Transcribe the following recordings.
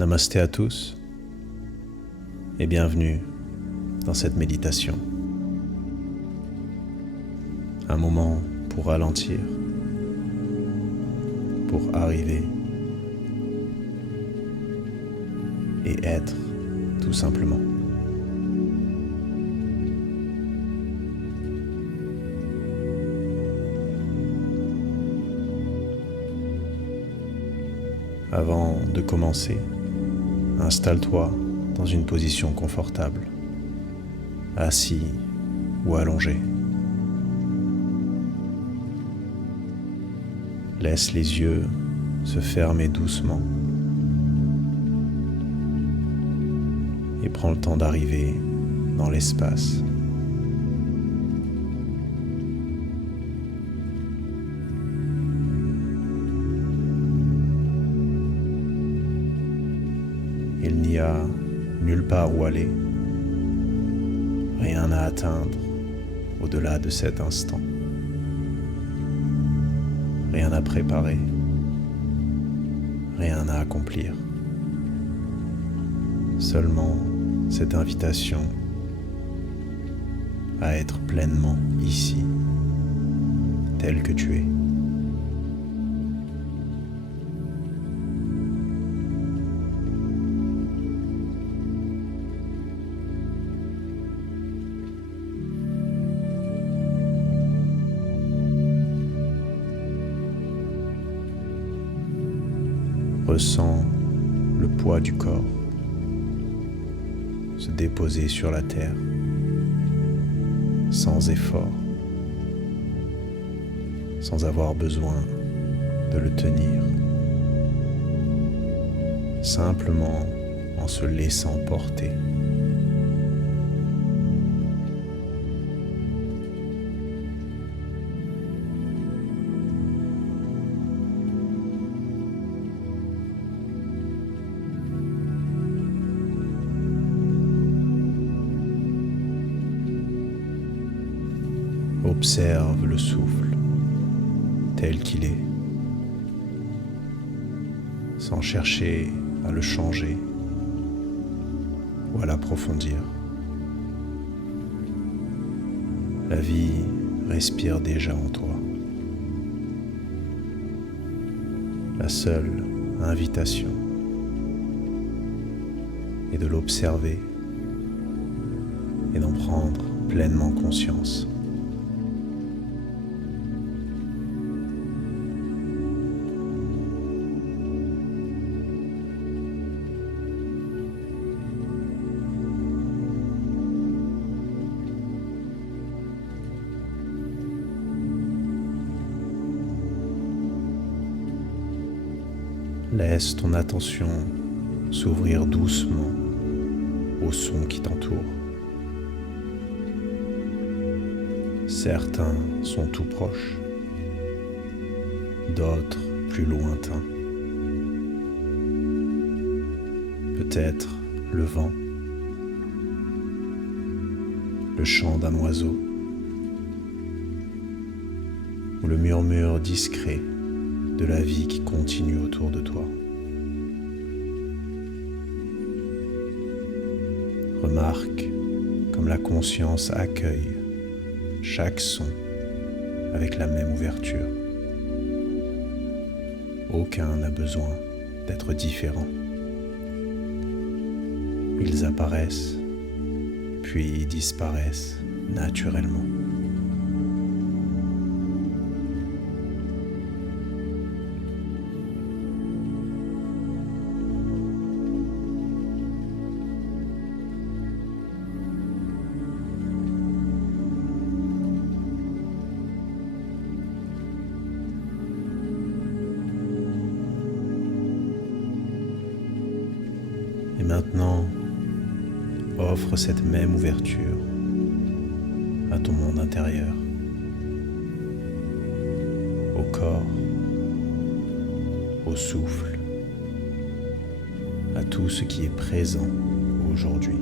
Namasté à tous et bienvenue dans cette méditation. Un moment pour ralentir, pour arriver et être tout simplement. Avant de commencer, installe-toi dans une position confortable, assis ou allongé. Laisse les yeux se fermer doucement et prends le temps d'arriver dans l'espace. Il n'y a nulle part où aller, rien à atteindre au-delà de cet instant, rien à préparer, rien à accomplir, seulement cette invitation à être pleinement ici, tel que tu es. Ressens le poids du corps se déposer sur la terre sans effort, sans avoir besoin de le tenir, simplement en se laissant porter. Observe le souffle tel qu'il est, sans chercher à le changer ou à l'approfondir. La vie respire déjà en toi. La seule invitation est de l'observer et d'en prendre pleinement conscience. Laisse ton attention s'ouvrir doucement aux sons qui t'entourent. Certains sont tout proches, d'autres plus lointains. Peut-être le vent, le chant d'un oiseau ou le murmure discret de la vie qui continue autour de toi. Remarque comme la conscience accueille chaque son avec la même ouverture. Aucun n'a besoin d'être différent. Ils apparaissent, puis disparaissent naturellement. Et maintenant, offre cette même ouverture à ton monde intérieur, au corps, au souffle, à tout ce qui est présent aujourd'hui.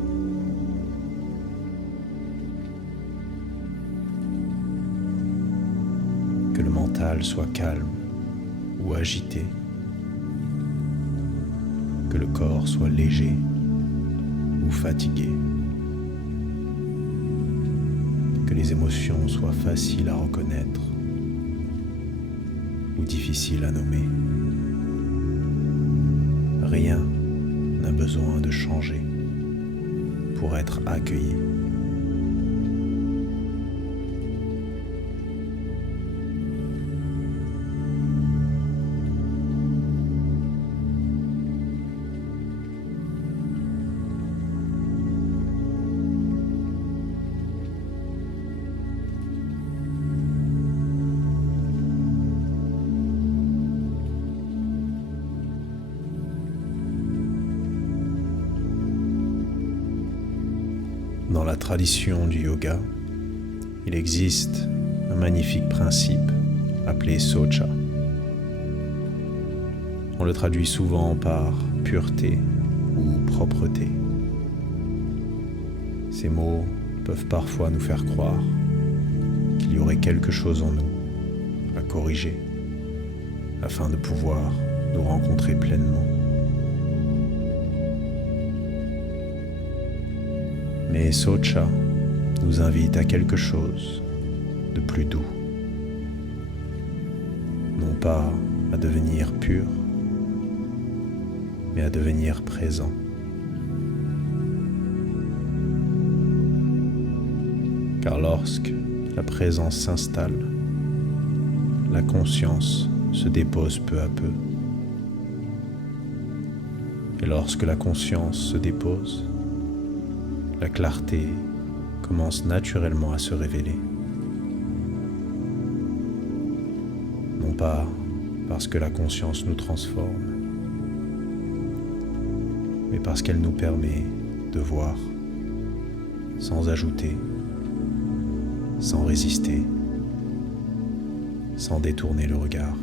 Que le mental soit calme ou agité, que le corps soit léger ou fatigué, que les émotions soient faciles à reconnaître ou difficiles à nommer. Rien n'a besoin de changer pour être accueilli. Dans la tradition du yoga, il existe un magnifique principe appelé Socha. On le traduit souvent par pureté ou propreté. Ces mots peuvent parfois nous faire croire qu'il y aurait quelque chose en nous à corriger afin de pouvoir nous rencontrer pleinement. Mais Socha nous invite à quelque chose de plus doux, non pas à devenir pur, mais à devenir présent. Car lorsque la présence s'installe, la conscience se dépose peu à peu. Et lorsque la conscience se dépose, la clarté commence naturellement à se révéler. Non pas parce que la conscience nous transforme, mais parce qu'elle nous permet de voir sans ajouter, sans résister, sans détourner le regard.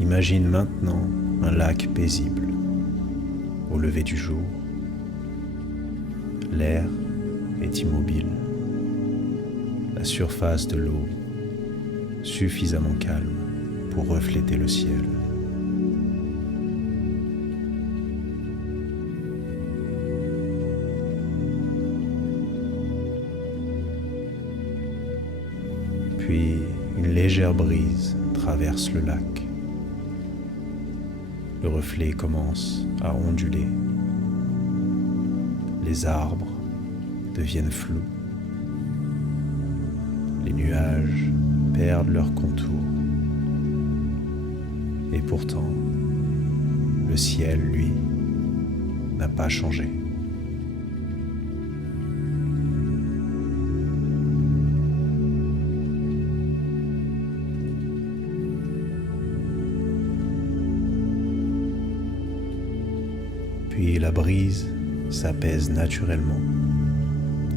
Imagine maintenant un lac paisible au lever du jour. L'air est immobile. La surface de l'eau suffisamment calme pour refléter le ciel. Puis une légère brise traverse le lac. Le reflet commence à onduler. Les arbres deviennent flous. Les nuages perdent leur contour. Et pourtant, le ciel, lui, n'a pas changé. Puis la brise s'apaise naturellement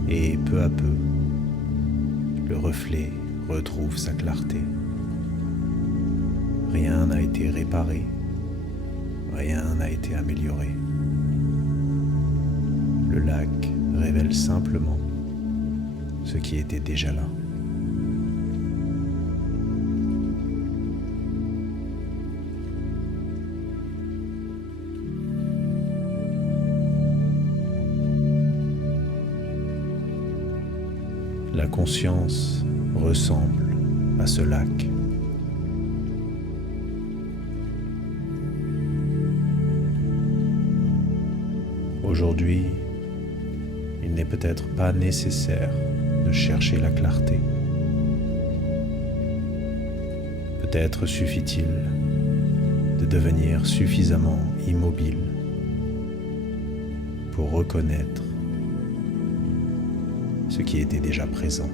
et peu à peu, le reflet retrouve sa clarté. Rien n'a été réparé, rien n'a été amélioré. Le lac révèle simplement ce qui était déjà là. La conscience ressemble à ce lac. Aujourd'hui, il n'est peut-être pas nécessaire de chercher la clarté. Peut-être suffit-il de devenir suffisamment immobile pour reconnaître ce qui était déjà présent.